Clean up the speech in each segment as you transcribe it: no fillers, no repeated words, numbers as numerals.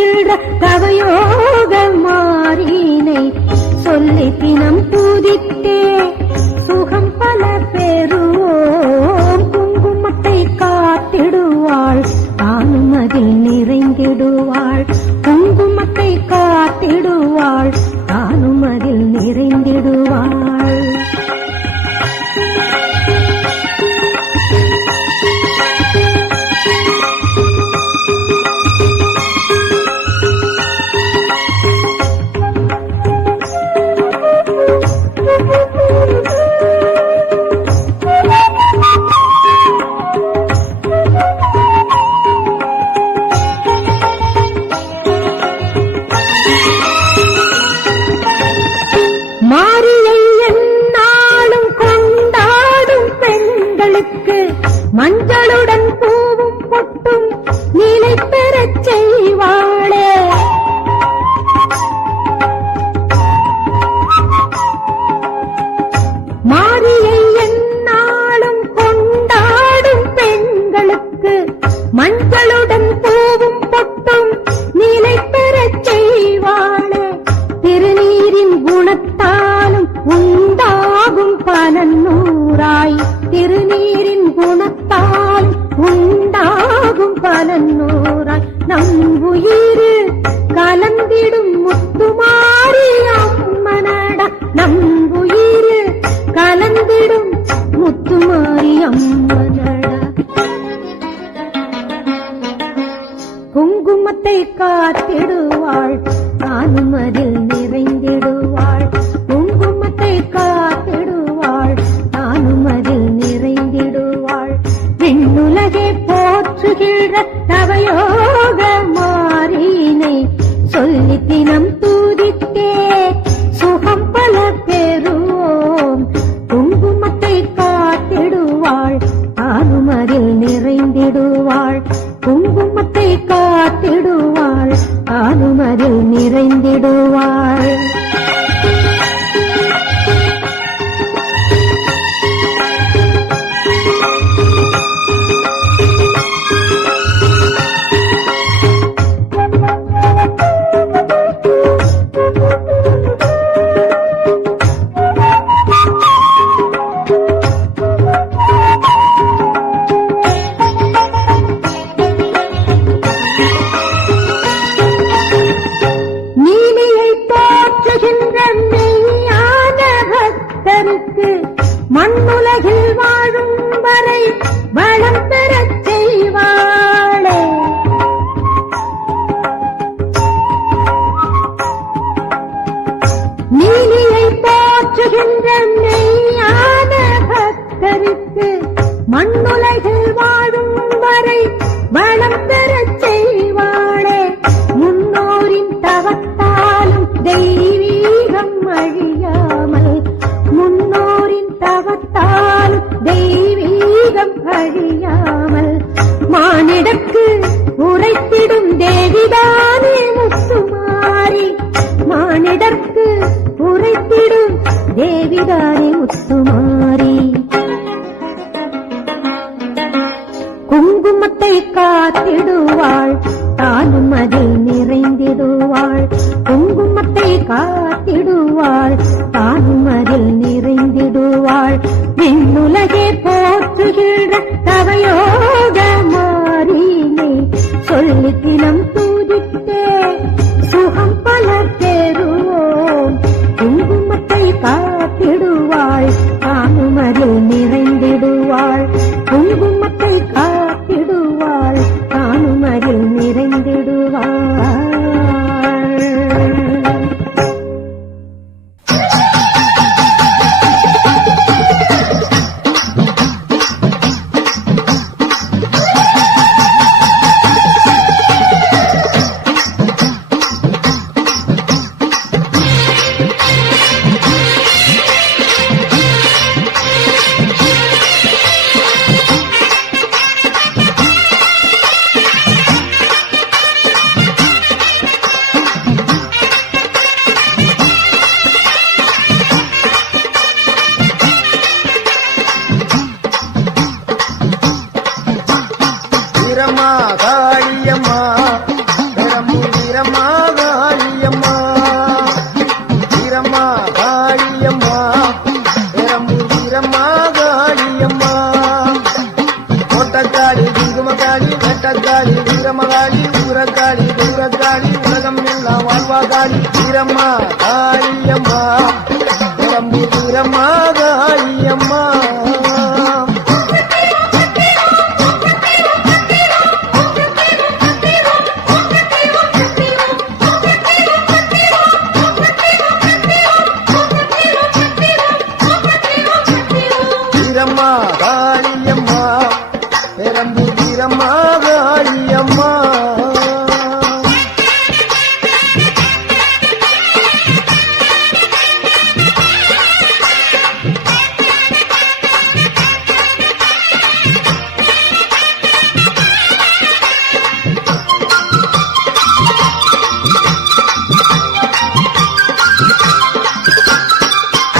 போற்றுகின்ற தவயோக மாறினை சொல்லி தினம் பூதித்தே சுகம் பல பெறுவோம். குங்குமத்தை காத்திடுவாள் தானும் அதில் நிறைந்திடுவாள். குங்குமத்தை காத்திடுவாள் தானும் அதில் நிறைந்திடுவாள். மஞ்சளுடன் பூவும் பொட்டும் நிலை பெறச் செய்வாளே. மாரியை எந்நாளும் கொண்டாடும் பெண்களுக்கு மஞ்சளுடன் பூவும் பொட்டும் நிலை பெறச் செய்வாளே. திருநீரின் குணத்தாலும் உண்டாகும் பலன் நூறாய். திருநீரின் குணத்தால் உண்டாகும் பலன் நூறாய். நம் உயிரு கலந்திடும் முத்துமாரி அம்மனடா. நம் உயிரு கலந்திடும் முத்துமாரி அம்மனடா. குங்குமத்தை காத்திடுவாள் தானும் அதில் நிறைந்திடுவாள். குங்குமத்தை காத்திடுவாள் தானும் அதில் நிறைந்திடுவாள். விண்ணுலகே போற்றுகின்ற தவயோக மாறினை சொல்லி தினம் தூதித்தே சுகம் பல பெறுவோம். குங்குமத்தை காத்திடுவாள் தானும் அதில் நிறைந்திடுவாள். குங்குமத்தை காத்திடுவாள் தானும் அதில் நிறைந்திடுவாள். மண்ணுலகில் வாழும் வரை வளம் பெறச் செய்வாளே. நீலியை போற்றுகின்ற மெய்யான பக்தருக்கு மண்ணுலகில் வாழும் வரை வளம் பெறச் செய்வாளே. முன்னோரின் தவத்தாலும் தெய்வீகம் அழியாமல். முன்னோரின் தவத்தால் தெய்வீகம் அழியாமல். மானிடக்கு உரைத்திடும் தேவிதானே முத்துமாரி. மானிடற்கு உரைத்திடும் தேவிதானே முத்துமாரி. குங்குமத்தை காத்திடுவாள் தானும் அதில் நிறைந்திடுவாள். குங்குமத்தை காத்திடுவாள் தானும் அதில் நிறைந்திடுவாள். விண்ணுலகே போற்றுகின்ற தவயோக மாறினை சொல்லி தினம் தூதித்தே சுகம் பல பெறுவோம். குங்குமத்தை காத்திடுவாள் தானும் அதில் நிறைந்திடுவாள். குங்குமத்தை காத்திடுவாள் தானும் அதில் நிறைந்திடுவாள். காளியம்மா கோட்டக்காளி குங்குமக்காளி வெட்டக்காளி வீரமகாளி ஊரக்காளி தூரக்காளி உலகம் எல்லாம் வாழ்வாகாளி வீரம்மா காளியம்மா பெரம்பூர் வீரம்மா காளியம்மா வீரம்மா காளியம்மா பெரம்பூர் வீரம்மா காளியம்மா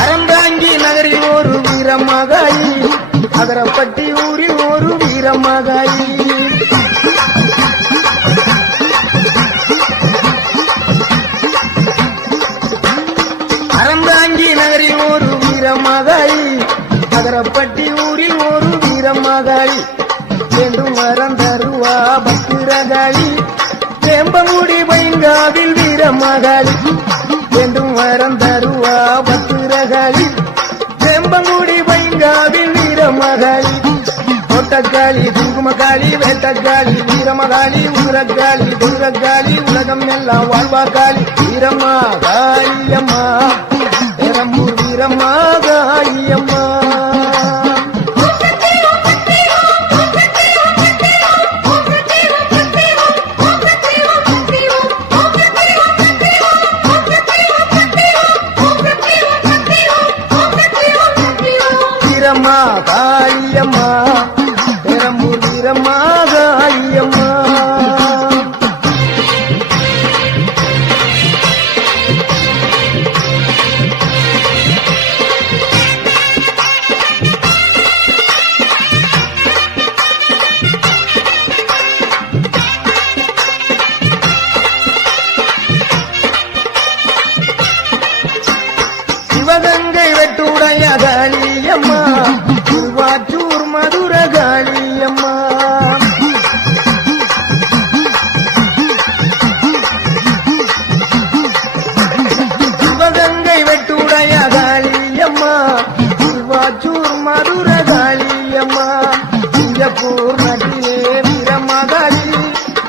அறந்தாங்கி நகரில் ஒரு வீரமகாளி அகரப்பட்டி ஊரில் ஒரு வீரமகாளி அறந்தாங்கி நகரில் ஒரு வீரமகாளி அகரப்பட்டி ஊரில் ஒரு வீரமகாளி வேண்டும் வரம் தருவா பத்திரகாளி வேம்பங்குடி பைங்காவில் வீரமகாளி வேண்டும் வரம் தருவா பத்திரகாளி வேம்பங்குடி பைங்காவில் வீரமகாளி கோட்டக்காளி குங்குமக்காளி வேட்டக்காளி வீரமகாளி ஊரக்காளி தூரக்காளி உலகம் எல்லாம் வாழ்வாக்காளி வீரம்மா காளியம்மா பெரம்பூர் வீரம்மா காளியம்மா வீரம்மா காளியம்மா பெரம்பூர் வீரம்மா காளியம்மா சிவகங்கை வெட்டுடைய காளியம்மா திருவாச்சூர் மதுர காளியம்மா சிவகங்கை வெட்டுடைய காளியம்மா திருவாச்சூர் மதுர காளியம்மா சிங்கப்பூர் நட்டிலே வீரமகாளி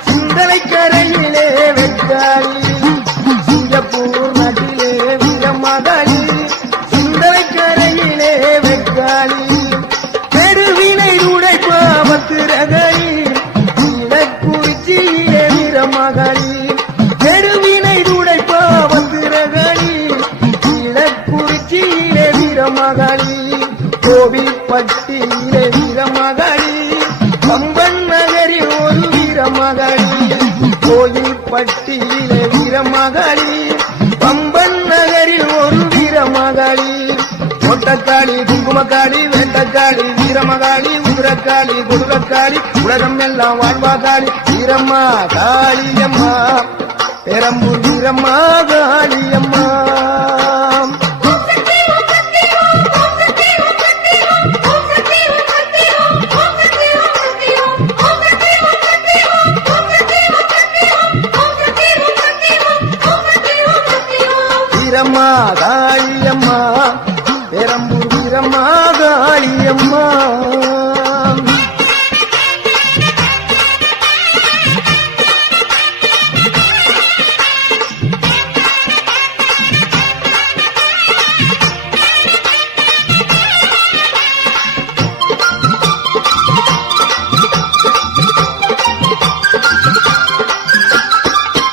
சிந்தனை கரையிலே வெட்டாளி சிங்கப்பூர் நட்டிலே வீரமகாளி சிந்தனை கரையிலே வெட்டாளி பெருவினை உடைப்பா பத்திரகாளி இலக்குறிச்சியிலே வீரமகாளி பெருவினை உடைப்பா பத்திரகாளி இலக்குறிச்சியிலே வீரமகாளி கோவில்பட்டியிலே வீரமகாளி பம்பன் நகரில் ஒரு வீரமகாளி கோயில்பட்டியிலே வீரமகாளி பம்பன் நகரில் ஒரு வீரமகாளி கோட்டக்காளி குங்குமக்காளி வேட்டக்காளி வீரமகாளி ஊரக்காளி கொடுலக்காளி உலகம் எல்லாம் வாழ்வாகாளி வீரம்மா காளியம்மா பெரம்பூர் வீரம்மா காளியம்மா வீரம்மா காளியம்மா பெரம்பூர் வீரம்மா காளியம்மா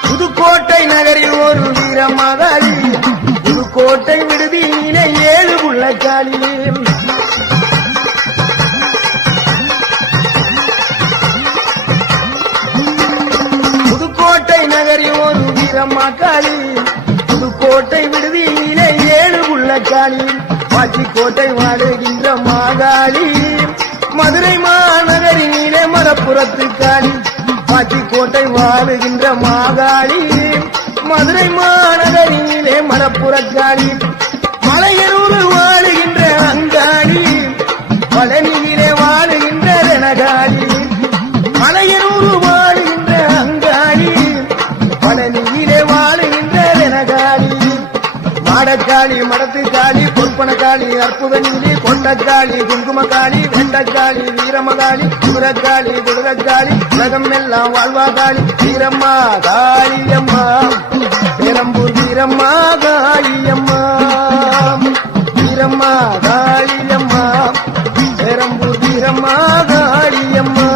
புதுக்கோட்டை நகரில் ஒரு வீரமகாளி புதுக்கோட்டை விடுதியிலே 7 புள்ளக்காளி புதுக்கோட்டை நகரில் ஒரு வீரமகாளி புதுக்கோட்டை விடுதியிலே 7 புள்ளக்காளி பாச்சிக்கோட்டை வாழுகின்ற மாகாளி மதுரை மாநகரிலே மரப்புறத்து காளி பாச்சிக்கோட்டை வாழுகின்ற மாகாளி மதுரை மாநகரிலே மலப்புறக்காளி மலையனூர் வாழுகின்ற அங்காளி பழனியிலே வாழுகின்ற ரணகாளி மலையனூர் வாழுகின்ற அங்காளி பழனியிலே வாழுகின்ற ரணகாளி மாடக்காளி மடத்துக்காளி பொற்பனக்காளி அற்புதநீலி கொண்டக்காளி குங்குமக்காளி வெண்டக்காளி வீரமகாளி குதிரக்காளி குதிரக்காளி உலகம் எல்லாம் வாழ்வாகாளி வீரம்மா காளியம்மா பெரம்பூர் வீரம்மா காளியம்மா வீரம்மா காளியம்மா பெரம்பூர் வீரம்மா காளியம்மா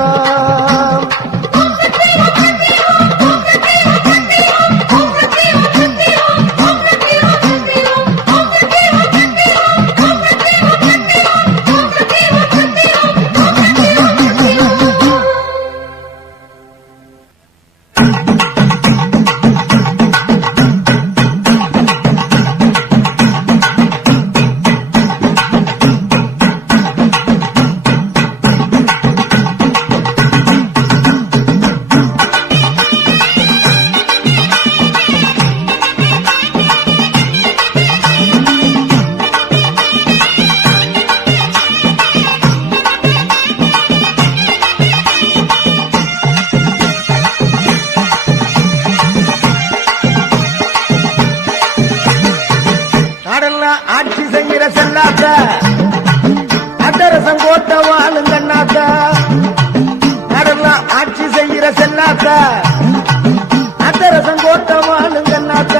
ஆட்சி செய்கிற செல்லாத்த அட்டரசம் கோட்ட வாழுங்கண்ணாத்த கடல்லாம் ஆட்சி செய்கிற செல்லாத்த அட்டரசம் கோட்ட வாழுங்கண்ணாத்த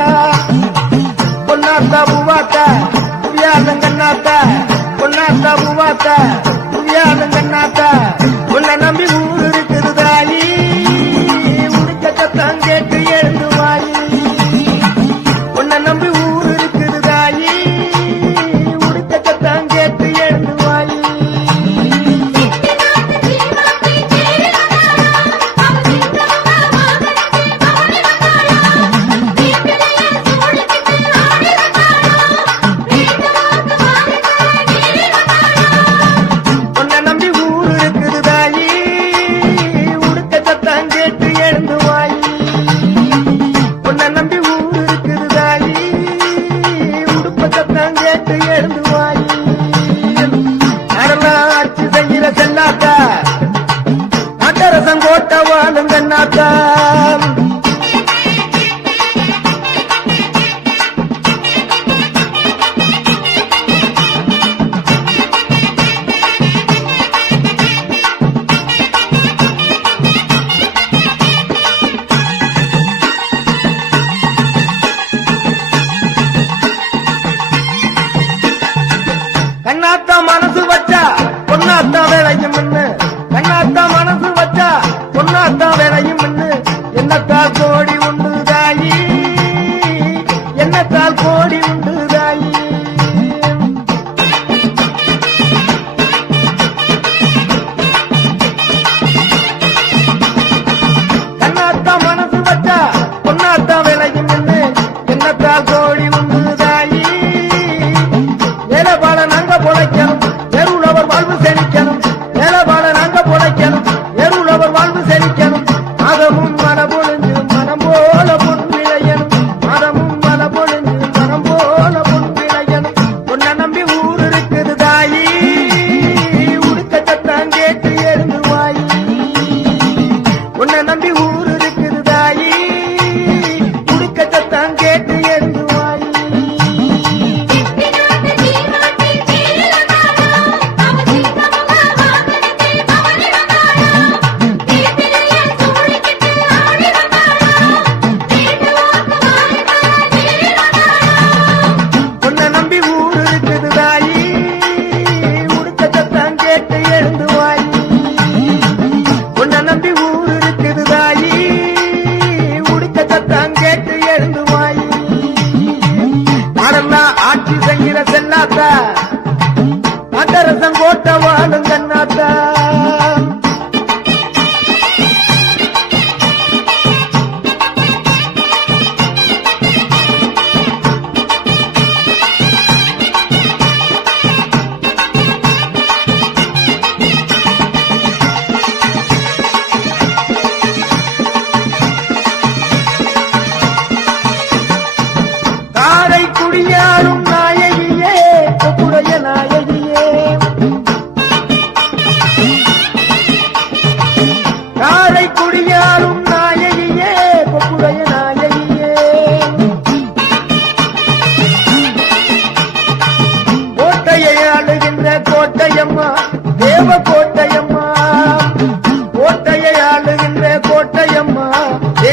பொன்னாத்தா பூவாத்த புரியாதங்கண்ணாத்த பொன்னாத்தா பூவாத்த புரியாதங்கண்ணாத்த உன்னை நம்பி ஊர் இருக்குது தாயி உடுக்கத்தான் கேட்டு எழுந்து வாயி உன்னை நம்பி ஊர் இருக்குது தாயி உடுக்கத்தான் கேட்டு எழுந்து வாயி உன்னை நம்பி ஊர் இருக்குது தாயி உடுக்கத்தான் கேட்டு எழுந்து வாயி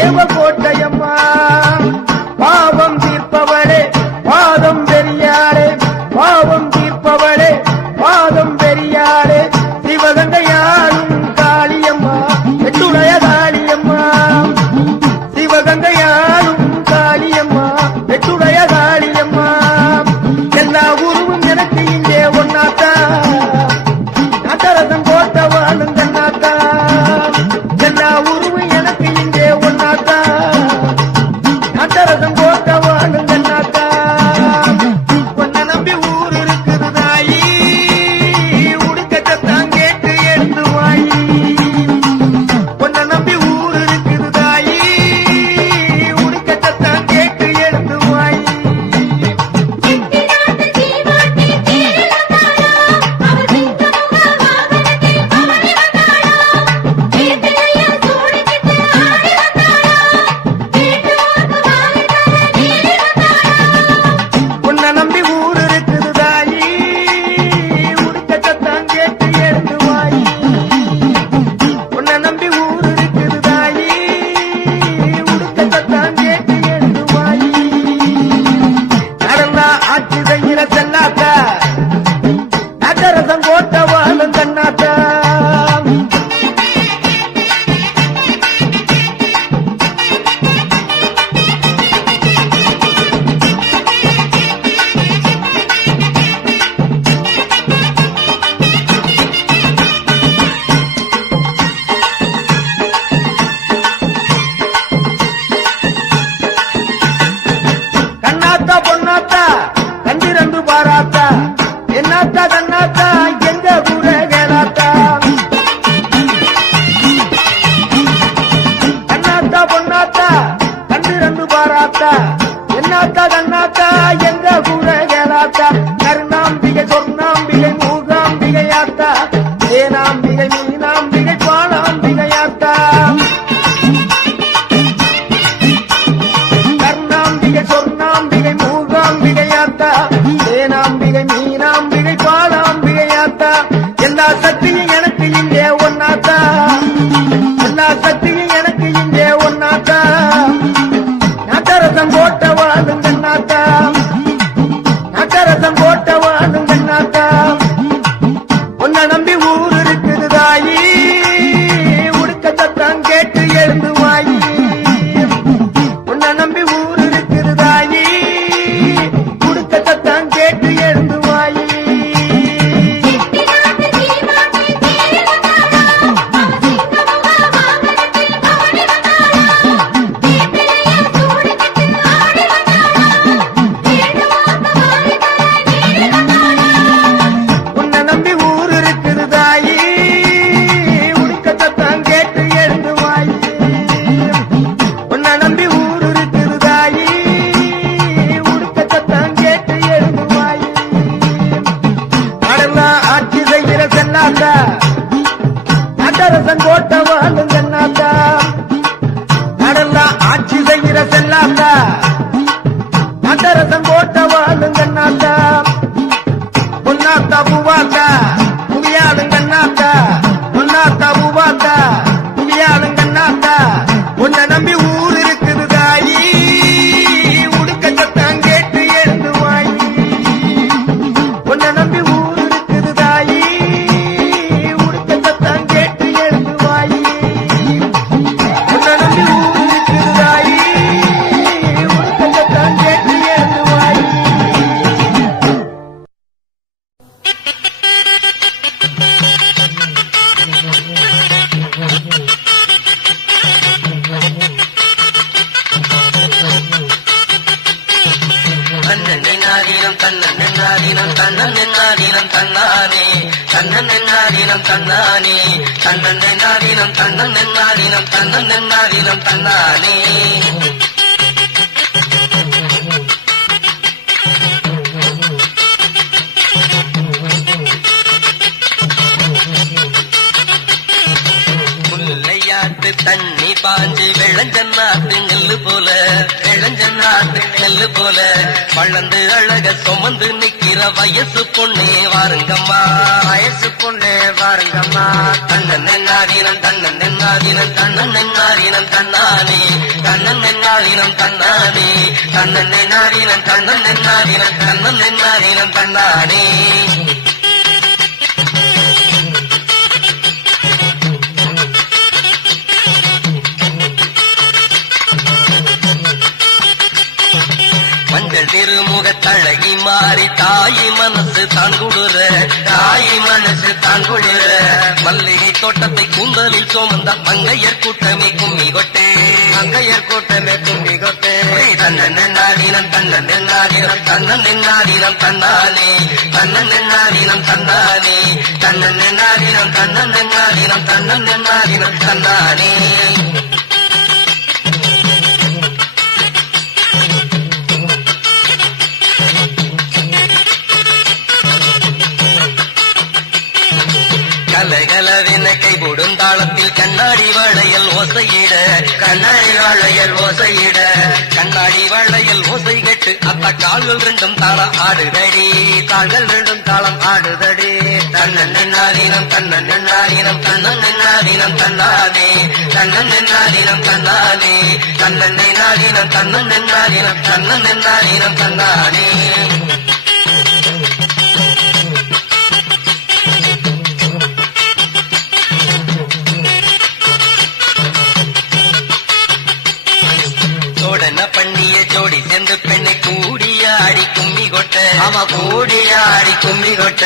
தேவ கோட்டையம்மா பாவம் தீர்ப்பவளே பாதம் பெரியாளே பாவம் தீர்ப்பவளே பாதம் பெரியாளே சிவகங்கையாளும் காளியம்மா பெற்றுடைய காளியம்மா சிவகங்கையாளும் காளியம்மா பெற்றுடைய காளியம்மா எல்லா உருவும் எனக்கு இங்கே ஒன்னாத்தா நாட்டரசன் கோட்டை வாழும் கண்ணாத்தா எல்லா உருவும் எனக்கு இங்கே ஒன்னாத்தா நாட்டரசன் கோட்டை வாழும் கண்ணாத்தா உன்னை நம்பி ஊர் இருக்குது தாயி உடுக்கத்தான் கேட்டு எடுத்து வாயி உன்னை நம்பி ஊர் இருக்குது தாயி உடுக்கத்தான் கேட்டு எடுத்து வாயி உன்னை நம்பி ஊர் இருக்குது தாயி உடுக்கத்தான் கேட்டு எடுத்து வாயி உன்னை நம்பி ஊர் இருக்குது தாயி உடுக்கத்தான் கேட்டு எடுத்து வாயி நடந்தா ஆட்சி செய்கிற செல்லாத்தா நாட்டரசன் கோட்டை வாழும் கண்ணாத்தா கண்ணாத்தா பொன்னாத்தா கண்டிரண்டு பாராத்தா என்னாத்தா கண்ணாத்தா எங்க கூட கேளாத்தா கண்ணாத்தா பொன்னாத்தா கண்டிரண்டு பாராத்தா என்னாத்தா கண்ணாத்தா எங்க கூட கேளாத்தா கருணாம்பிகை சொர்ணாம்பிகை மூகாம்பிகையாத்தா ஏனாம்பிகை மீனாம்பிகை பாலாம்பிகையாத்தா கர்ணாம்பிகை சொர்ணாம்பிகை மூகாம்பிகையாத்தா ஏனாம்பிகை மீனாம்பிகை பாலாம்பிகையாத்தா எல்லா சக்தியும் எனக்கு இங்கே ஒன்னாத்தா எல்லா சக்தியும் எனக்கு இங்கே ஒன்னாத்தா நாட்டரசன் கோட்டை வாழும் கண்ணாத்தா நாட்டரசன் கோட்டை வாழும் கண்ணாத்தா உன்னை நம்பி ஊர் இருக்குது தாயி உடுக்கத்தான் கேட்டு எழுந்து வாயி உன்னை நம்பி ஊர் இருக்குது தாயி உடுக்கத்தான் கேட்டு எழுந்து வாயி உன்னை நம்பி ஊர் இருக்குது தாயி உடுக்கத்தான் கேட்டு எழுந்து வாயி உன்னை நம்பி ஊர் இருக்குது தாயி உடுக்கத்தான் கேட்டு எழுந்து வாயி நாடெல்லாம் ஆட்சி செய்கிற சென்னாத்தா நாட்டரசன் கோட்டை வாழும் கண்ணாத்தா நாடெல்லாம் ஆட்சி செய்கிற செல்லாத்தா நாட்டரசன் கோட்டை வாழும் கண்ணாத்தா பொன்னாத்தா பூவாத்தா புவியாளும் கண்ணாத்தா பொன்னாத்தா பூவாத்தா புவியாளும் கண்ணாத்தா உன்னை நம்பி ஊர் இருக்குது தாயி உடுக்கத்தான் கேட்டு எழுந்து வாயி உன்னை நம்பி ஊர் இருக்குது தாயி உடுக்கத்தான் கேட்டு எழுந்து வாயி உன்னை நம்பி ஊர் இருக்குது தாயி உடுக்கத்தான் கேட்டு எழுந்து வாயி தன்னென்னாதீனம் தன்னென்னாதீனம் தன்னென்னாதீனம் தன்னானே தன்னென்னாதீனம் தன்னானே தன்னென்னாதீனம் தன்னென்னாதீனம் தன்னென்னாதீனம் தன்னானே முல்லையாட்டு தண்ணி பாஞ்சு வெள்ளஞ்சன்னாட்டு நெல்லு போல வெள்ளஞ்சன்னாட்டு நெல்லு போல வளர்ந்து அழக சுமந்து நிக்கிற வயசு பொண்ணே வாருங்கம்மா வயசு பொண்ணே வாருங்கம்மா தன்னன் நென்னாதீனம் தன்னன் நென்னாதீனம் தன்னன் நென்னாதீனம் தன்னானே தன்னன்னை நாளினம் தன்னானே தன்னன்னை நாளினம் தன்னன்னை நாளினம் தன்னன்னை நாளினம் தன்னானே மஞ்சள் திருமுகத்தழகி மாறி தாயி மனசு தான் குளிர தாயி மனசு தான் குளிர மல்லிகை தோட்டத்தை கூந்தலில் சுமந்த மங்கையர் கூட்டமே கும்மி கொட்டே மங்கையர் கூட்டமே கும்மி கொட்டே தன்னன் நாடினம் தன்னன் நாடினம் தன்னன் நாடினம் தன்னானே தன்னன் நாடினம் தன்னானே தன்னன் நாடினம் தன்னன் நாடினம் தன்னன் நாடினம் தன்னானே கலகலவென கைபோடும் தாளத்தில் கண்ணாடி வளையல் ஓசையிட கண்ணாடி வளையல் ஓசையிட கண்ணாடி வளையல் ஓசை கெட்டு அத்த கால்கள் ரெண்டும் தாளம் ஆடுதடி கால்கள் ரெண்டும் தாளம் ஆடுதடி தன்னன் நாடினம் தன்னன் நாடினம் தன்னன் நாடினம் தன்னானே தன்னன் நாடினம் தன்னானே தன்னன் நாடினம் தன்னன் நாடினம் தன்னன் நாடினம் தன்னானே பண்ணிய ஜோடி சேர்ந்து பெண்ணை கூடியாடி கும்மி கொட்ட அவ கூடியாடி கும்மி கொட்ட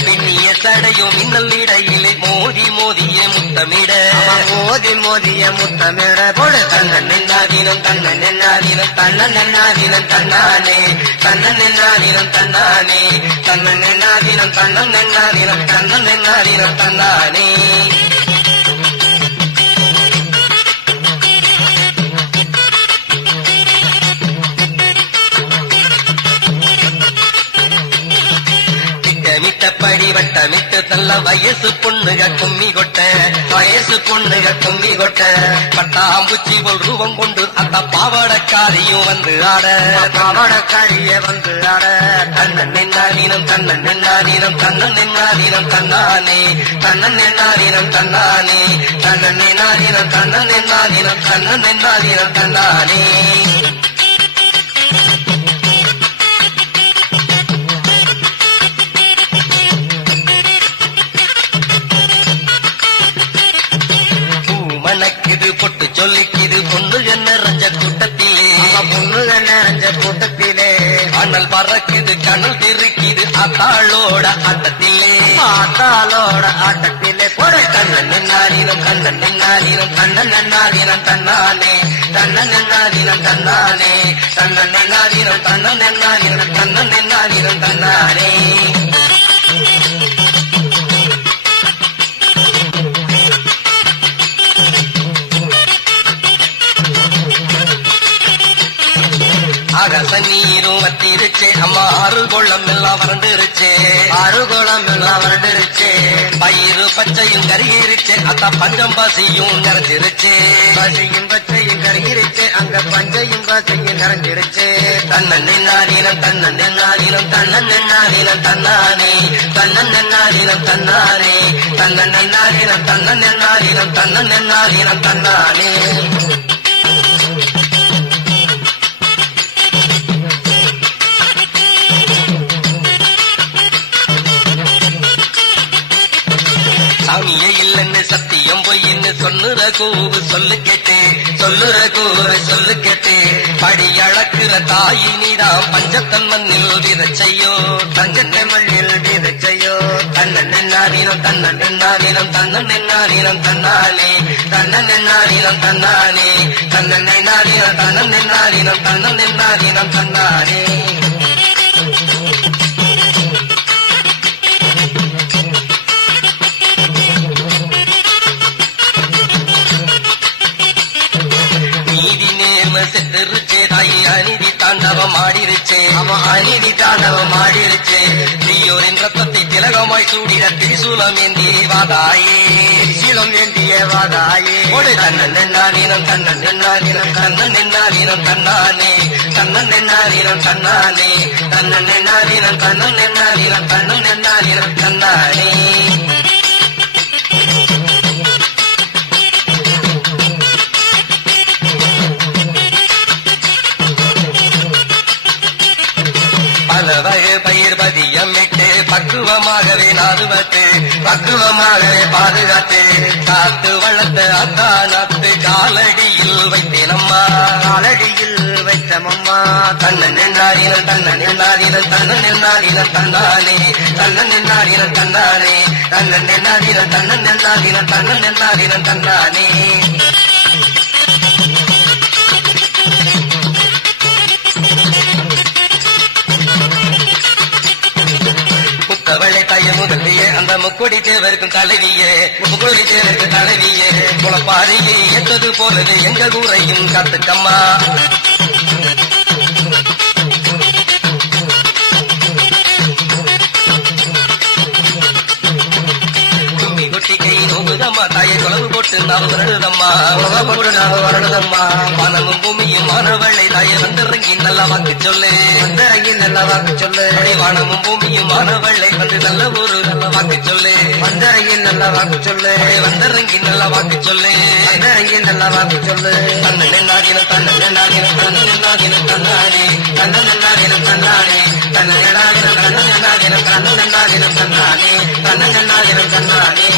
பின்னிய சடையும் மின்னல் இடையிலே மோதி மோதிய முத்தமிட மோதி மோதிய முத்தமிட போட தன்னன் நாடினம் தன்னன் நாடினம் தன்னன் நாடினம் தன்னானே தன்னன் நாடினம் தன்னானே தன்னன் நாடினம் தன்னன் நாடினம் தன்னன் நாடினம் தன்னானே மிட்டப்படி வட்டமிட்டு தள்ள வயசு பொண்ணுக கும்மி கொட்ட வயசு பொண்ணுக கும்மி கொட்ட பட்டாம்பூச்சி போல் ரூபம் கொண்டு அந்த பாவாடக்காரியும் வந்து ஆட பாவாடக்காரிய வந்து ஆட தன்னன் நாடினம் தன்னன் நாடினம் தன்னன் நாடினம் தன்னானே தன்னன் நாடினம் தன்னானே தன்னன் நாடினம் தன்னன் நாடினம் தன்னன் நாடினம் தன்னானே மணக்குது பொட்டு சொல்லிக்குது பொண்ணுக நிறைஞ்ச கூட்டத்திலே பொண்ணுக நிறைஞ்ச கூட்டத்திலே அண்ணல் பறக்குது கண்ணல் தெரிக்குது அத்தாளோட ஆட்டத்திலே அத்தாளோட ஆட்டத்திலே போட கண்ணன் நாடினம் கண்ணன் நாடினம் கண்ணன் நாடினம் தன்னானே தன்னன் நாடினம் தன்னானே தன்னன் நாடினம் தன்னன் நாடினம் தன்னன் நாடினம் தன்னானே ஆகாச நீரும் வத்திருச்சே அம்மா ஆறுகோளம் எல்லாம் வறண்டுருச்சே ஆறுகோளம் எல்லாம் வறண்டுருச்சே பயிறு பச்சையும் கருகிருச்சே அத்த பஞ்சம் பசியும் நிறைஞ்சிருச்சே பசியும் பச்சையும் கருகிருச்சே அங்க பஞ்சையும் பசியும் நிறைஞ்சிருச்சே தன்னன் நாடினம் தன்னன் நாடினம் தன்னன் நாடினம் தன்னானே தன்னன் நாடினம் தன்னானே தன்னன் நாடினம் தன்னன் நாடினம் தன்னன் நாடினம் தன்னானே சாமியே இல்லன்னு சத்தியம் பொய்ன்னு சொல்லுற கூவு சொல்லு கேட்டு சொல்லுற கூவு சொல்லு கேட்டு படி அளக்குற தாயி நீதான் பஞ்சத்தன் மண்ணில் விதைச்சையோ தஞ்சத்தை மண்ணில் விதைச்சையோ தன்னன் நாடினம் தன்னன் நாடினம் தன்னன் நாடினம் தன்னானே தன்னன் நாடினம் தன்னானே தன்னன் நாடினம் தன்னன் நாடினம் தன்னன் நாடினம் தன்னானே செத்துருச்சே தாயி அநீதி தாண்டவம் ஆடிருச்சே அவன் அநீதி தாண்டவம் ஆடிருச்சே தீயோரின் ரத்தத்தை திலகமாய் சூடிட திரிசூலம் ஏந்திய வாதாயே திரிசூலம் ஏந்திய வாதாயே ஒரு தன்னன் நாடினம் தன்னன் நாடினம் தன்னன் நாடினம் தன்னானே தன்னன் நாடினம் தன்னானே தன்னன் நாடினம் தன்னன் நாடினம் தன்னன் நாடினம் தன்னானே பக்குவமாகவே நாதுவத்து பக்குவமாகவே பாதுகாத்து காத்து வளர்த்த அத்தானத்து காலடியில் வைத்தேனம்மா காலடியில் வைத்தமம்மா தன்னன் என்னாரின தன்னன் என்னாரின தன்னன் என்னாரின தன்னானே தன்னன் என்னாரின தன்னானே தன்னன் என்னாரின தன்னன் என்னாரின தன்னன் என்னாரின தன்னானே முத்தவளை தாய முதலியே அந்த முக்கொடி தேவருக்கும் தலைவியே முக்கொடி தேவருக்கும் தலைவியே குளப்பாறையை ஏற்றது போலவே எங்கள் ஊரையும் காத்துக்கம்மா நோகுதம்மா தாயை குழவு போட்டு நாம் வருடுதம்மா வருடுதம்மா மனமும் பூமியும் மாணவளை தாயை வந்திறங்கி நல்லா வாக்கு சொல்லு வந்திறங்கி நல்ல வாக்கு சொல்லு வானமும் பூமியும் மாணவளை வந்து நல்ல ஒரு நல்ல வாக்கு சொல்லு வந்திறங்கி நல்ல வாக்கு சொல்லு வந்திறங்கி நல்ல வாக்கு சொல்லு வந்திறங்கி நல்ல வாக்கு சொல்லு தன்னன் என்னாகின தன்னன் என்னாகின தன்னன் என்னாகின தன்னானே தன்னன் என்னாகின தன்னானே தன்னன் என்னாகின தன்னன் என்னாகின தன்னன் என்னாகின தன்னானே தன்னன் என்னாகின தன்னானே